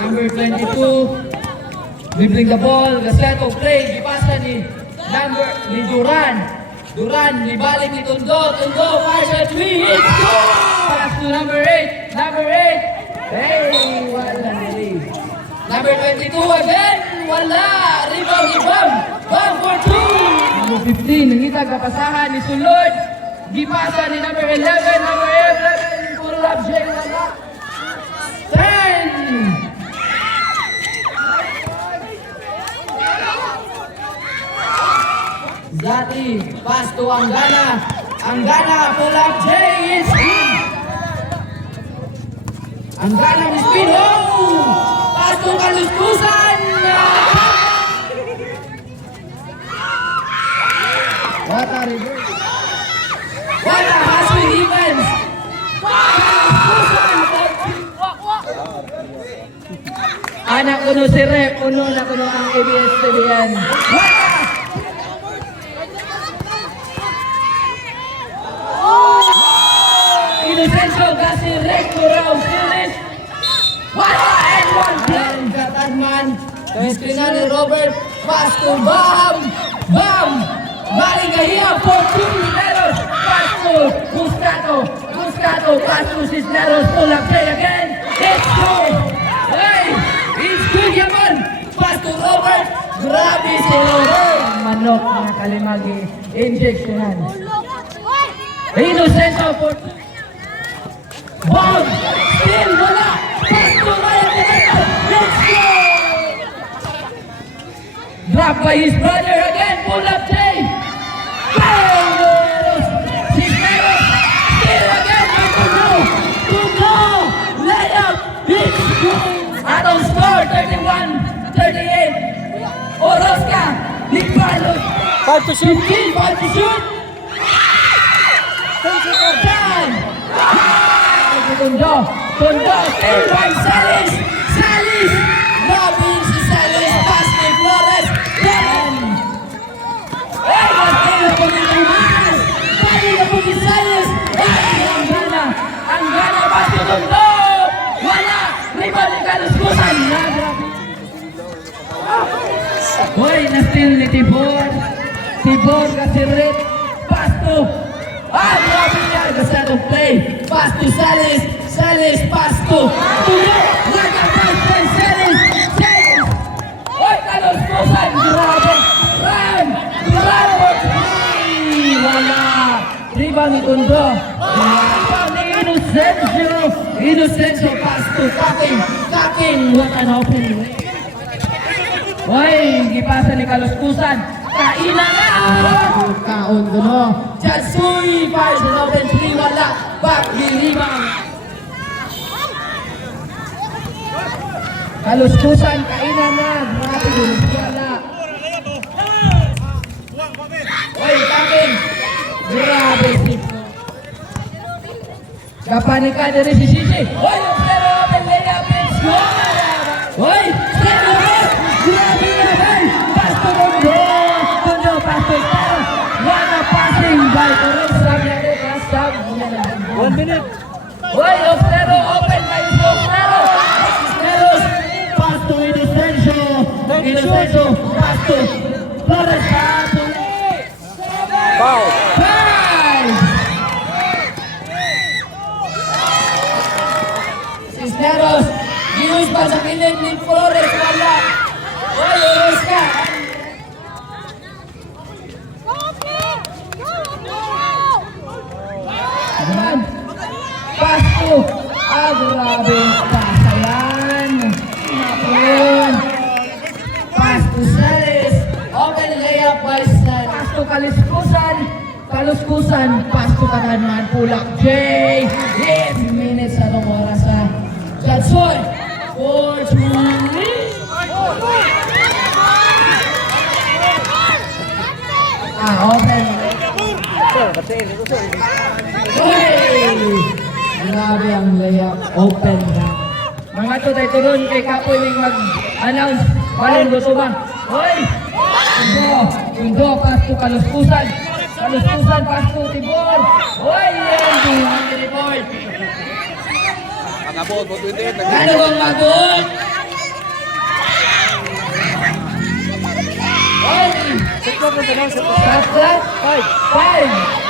Number 22, dribbling the ball, the set of play, ipasa ni Duran. Duran, libalik ni Tondo, fires at 3, hits, goal! Pass to number 8, hey, wala na rin. Number 22 again, wala, rebound ni Bam for 2! Number 15, nangitag kapasahan ni Sulod, gipasa ni number 11, puro love J, wala. 10! Zati, pass to Anggana, pull up J is in. Anggana is spin, pass to Kaluskusan. What a reverse. What a hustle defense. Anak kuno si Rep, kuno na kuno ang ABS-CBN. Inocencio kasi Rectorao Silis. Wala and one play. Katadman. Diskrina ni Robert. Pass to Bam. Balik kahiya for 2 Cisneros. Pass to Muscato. Pass to Cisneros. Pull up play again. It's good. Hey, it's good yaman. Pass to Robert. Grabe si Robert. Manok na kalimagi. Injectionan. Inocencio for 2. Ball! Still wala! Pass to Ryan! Let's go! Drop by his brother again! Pull up Jay! Cisneros! Still again! Tugo! Layup! It's good! Atong score! 31-38! Orozca! Nick Palos! 5 to shoot! 5 to shoot! Done! Tondo, still by Salis, grabbing si Salis, pass ni Flores, then, tayo po ni Lumas, tayo po ni Salis, Anggana, pass ni Tondo, wala, rebound ni Kaluskusan, hoy, na-steal ni Tibor kasi red, pass to, grabe niya, the set of play. Pass to Salis, pass to Tuyo, nagka-pass by Salis. Oy, Kaluskusan, grabe, Duran for 3, wala. Rebound ni Tondo, rebound ni Inocencio, pass to Kaking, what an open way. Oy, gipasa ni Kaluskusan, kainan na! Kaon doon, Jatsui, fires an open 3, wala. Back di rebound. Kaluskusan, kainan na. Grabe doon, wala. Oy, Kaking. Grabe si kapanika dari si Sisi. Oy, pero open layup, let's go! Oy, step over! Grabe naman! Pass to Tondo, pass to Stero. What a passing by Torres. 1 minute. Oy, Ostero, open by Ostero. Cisneros, pass to Inocencio, pass to Flores, foul. Cisneros, gius pa sa kilid ni Flores, wala. Oy, Orozca. Pass to, grabe pasayan. Pass to Salis, open layup by Salis. Pass to Kaluskusan, pass to Katadman, pull up Jay. 8 minutes anong oras ha. Jadsoy, 4-3. Open. Grabe ang layup, open na. Mga to tayo turon kay Kapoy yung mag-announce. Balon gusto ba? Hoy! Tundo, pass to Kaluskusan, pass to Tibor. Hoy! Yan, Tibor. Nabot, 128. Ano bang mabuot? Shot clock. 5.